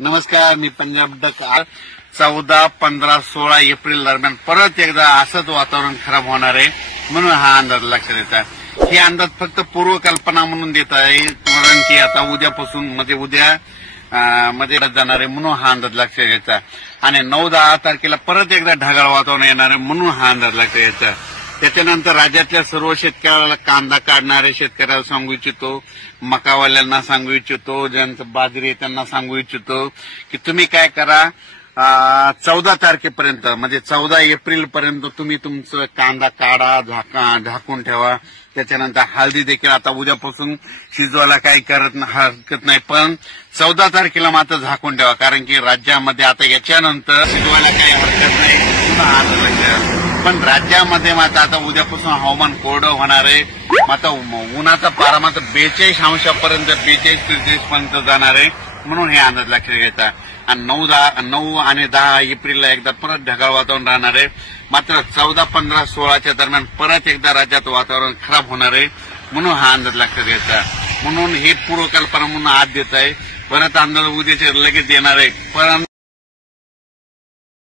नमस्कार, मी Punjab duck. 14, 15, 16 April दरम्यान परत एकदा असंच वातावरण खराब होणार आहे म्हणून हा अंदाज लक्षात येत आहे. हे अंदाज फक्त पूर्वकल्पना म्हणून देत आहे, कारण की आता उद्यापासून उद्या जाणार आहे म्हणून हा अंदाज लक्षात घ्यायचा. आणि 9-10 तारखेला परत एकदा ढगाळ वातावरण येणार आहे म्हणून हा अंदाज लक्षात घ्यायचा. त्याच्यानंतर राज्यातल्या सर्व शेतकऱ्याला, कांदा काढणारे शेतकऱ्याला सांगू इच्छितो, मकावाल्यांना सांगू इच्छितो, ज्यांचं बाजरी आहे त्यांना सांगू इच्छितो की तुम्ही काय करा, 14 तारखेपर्यंत 14 एप्रिल पर्यंत तुम्ही तुमचं कांदा काढा, झाकून ठेवा. त्याच्यानंतर हळदी देखील आता उद्यापासून शिजवायला काही हरकत नाही, पण 14 तारखेला मात्र झाकून ठेवा, कारण की राज्यामध्ये आता याच्यानंतर शिजवायला काही हरकत नाही. पण राज्यामध्ये मात्र आता उद्यापासून हवामान कोरडं होणार आहे. मात्र उन्हाचा पारा मात्र 42 अंशापर्यंत 42-43 पर्यंत जाणार आहे म्हणून हे अंदाज लक्षात घ्यायचा. आणि 9 आणि 10 एप्रिलला एकदा परत ढगाळ वातावरण राहणार आहे. मात्र 14, 15, 16च्या दरम्यान परत एकदा राज्यात वातावरण खराब होणार आहे म्हणून हा अंदाज लक्षात घ्यायचा. म्हणून हे पूर्वकल्पना म्हणून आज देत आहे. परत अंदाज उद्याचे लगेच येणार आहे.